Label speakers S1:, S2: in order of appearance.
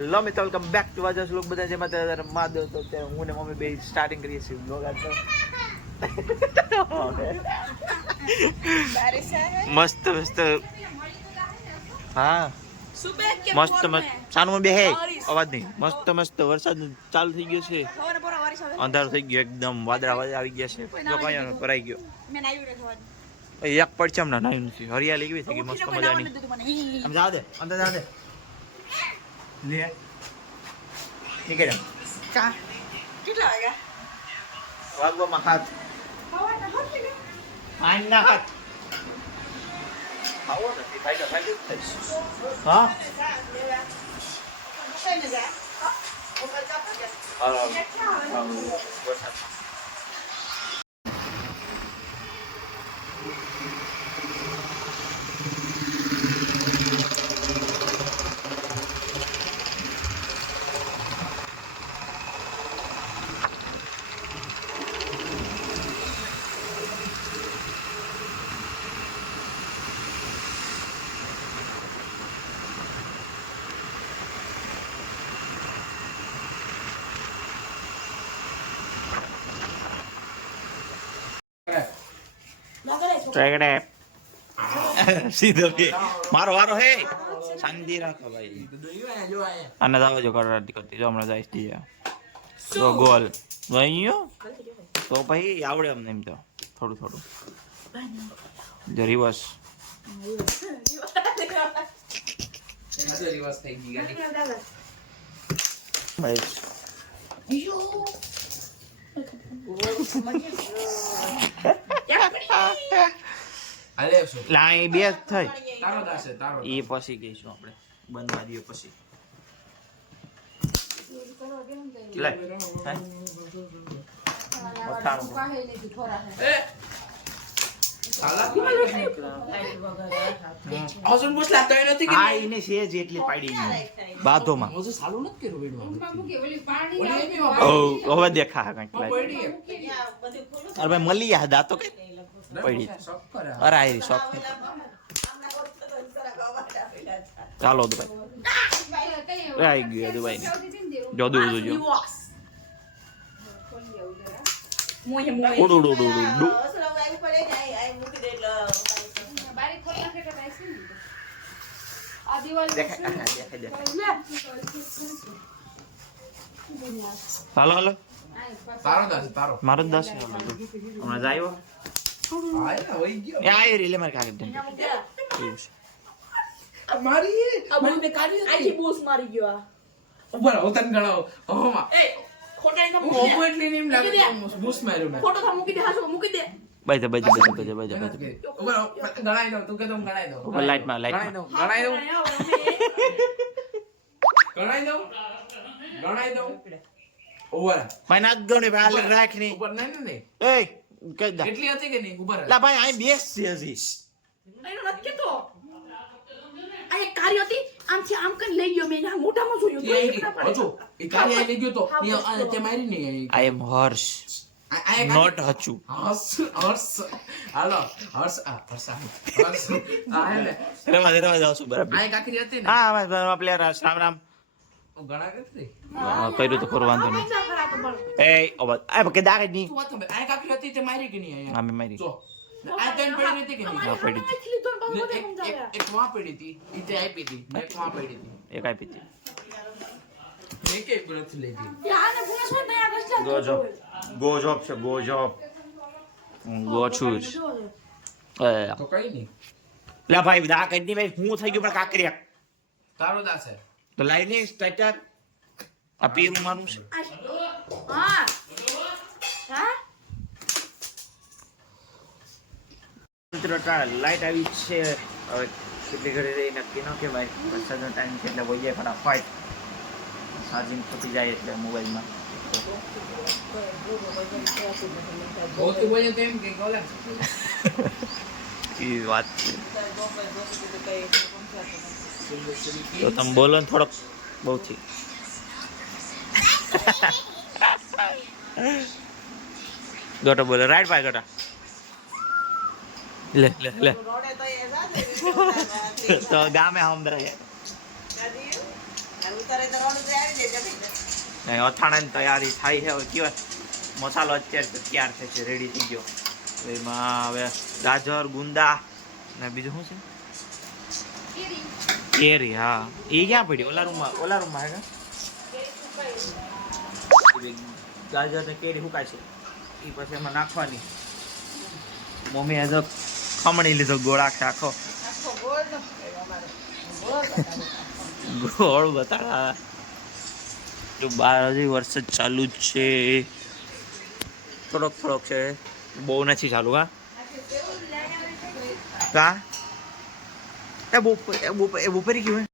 S1: Hello મિત્રો welcome back to વાજા શ્લોક બધા જેમાં ત્યારે માધવ તો ત્યારે હું ને મમ્મી બે સ્ટાર્ટિંગ કરીએ છીએ બ્લોગ આજ તો. મસ્ત મસ્ત. હા. મસ્ત મસ્ત. સાનું બે હે? અવાજ નહીં. મસ્ત મસ્ત. વરસાદ ચાલુ થઈ ગયો છે. અંધારો થઈ ગયો એકદમ. વાદળા વાદળા આવી ગયા છે. જો કઈ ભરાઈ ગયો. એક છે હમણાં નાયું નથી. હરિયાળી કેવી થઈ ગઈ? મસ્ત મજાની. આમ જા દે અંદર જા દે. લે. નીકળ વાગવામાં હાથ આઈના હાથ આવો નથી ફાયદો ફાયદો જ થઈશ હા? હાલો વરસાદ ટ્રેગડે સીધો કે, મારો વારો હે. શાંતિ આને દાવો જો કરતી કરતી, જો હમણાં જાય છે તો ગોલ. અહીંયા? તો ભાઈ આવડે અમને એમ તો, થોડું થોડું. જો રિવર્સ ભાઈ લાઈ બે થઈ. તારો દાસે તારો એ પછી કહીશું આપણે. બનવા દઈએ પછી. લે હવે દેખા મળી દાતો કઈ પડી અરે આયરી શોખ ચાલો દુભાઈ આવી ગયો દુભાઈ જો દુ દુ જો હાલો હાલો મારો જ દસ હમણાં જાય આવ્યો
S2: હા એ વઈ ગયો
S1: એ આવી રહી લે મારે કાગળ દે એવું છે
S2: મારી ઉપર હોતન ગળાઓ હોમાં હોમો એટલે ને એમ લાગે કે બૂસ માર્યો મેં
S1: bye bye bye bye bye bye
S2: ઉપર ગણાઈ દો તું કે તું ગણાઈ
S1: ઉપર લાઈટમાં લાઈટમાં
S2: દઉં ગણાઈ દો ગણાઈ દો ગણાઈ દઉં ઉપર
S1: ભાઈ ના ગણે ભાઈ રાખની
S2: ઉપર નહીં નહીં
S1: એ કઈ દા.
S2: કેટલી હતી કે નહીં? ઊભા
S1: લા ભાઈ અહીં બેસ છે હજી.
S2: ઈ આવી ગઈ. હજુ ઈ આમ કરી લઈ ગયો તો. ઈ આ તે મારી નહીં આઈ.
S1: આઈ એમ હર્ષ
S2: આઈ આ
S1: નોટ હચુ
S2: હર્ષ હર્ષ. હાલો હર્ષ આ હર્ષ આ. હર્ષ આ હે ને.
S1: રવા દે રવા દે બરાબર.
S2: આ કાકરી હતી ને.
S1: હા બસ પ્લેયર રામ રામ. કર્યું તો ખરું વાંધો નહીં. એ ઓ આ કે દાગ નહીં.
S2: તું વાત આ એક હતી તે મારી કે નહીં અહીંયા?
S1: આમે મારી.
S2: જો આ ત્રણ પડી હતી કે નહીં?
S1: પડી હતી.
S2: એક એક એક પડી હતી. ઈ તે આપી હતી. ને એક વાં પડી હતી.
S1: એક આપી હતી.
S2: એક એક નથી લઈ હતી.
S1: ગોજો ગોજોબ છે ગોજોબ ગો છું.
S2: તો કઈ નહીં.
S1: લા ભાઈ દા કરી નહીં ભાઈ. હું થઈ ગયું પણ કાકરિયા.
S2: તારો દાસ છે.
S1: તો લાઈ ને સ્ટાર્ટર આ પીરું મારું છે મિત્રો લાઈટ આવી જ છે હવે કેટલી ઘડી રહી નક્કી ન કહેવાય વરસાદનો ટાઈમ છે એટલે વહીએ ફટાફટ ચાર્જિંગ ફૂટી જાય એટલે મોબાઈલમાં એ વાત છે તો તમે બોલો ને થોડોક બહુ થી ગોટો બોલો રાઈટ પાય ગોટા. લે લે લે. તો ગામે ને અથાણાની તૈયારી થાય છે, હવે કેવાય મસાલો અત્યારે તૈયાર થાય છે રેડી થઈ ગયો. એમાં હવે ગાજર, ગુંદા ને બીજું શું છે? કેરી, હા. એ ક્યાં પડી ઓલા રૂમમાં ઓલા રૂમમાં હે ને ગાજર ને કેરી છે. એ પછી એમાં નાખવાની. મમ્મી તો ખમણી લીધો, ગોળ આખો ગોળ બતાડા. જો બાર હજી વરસાદ ચાલુ જ છે. થોડોક થોડોક છે. બહુ નથી ચાલુ, હા? કા બહુ એ બહુ એ બહુ પરી ગયું હે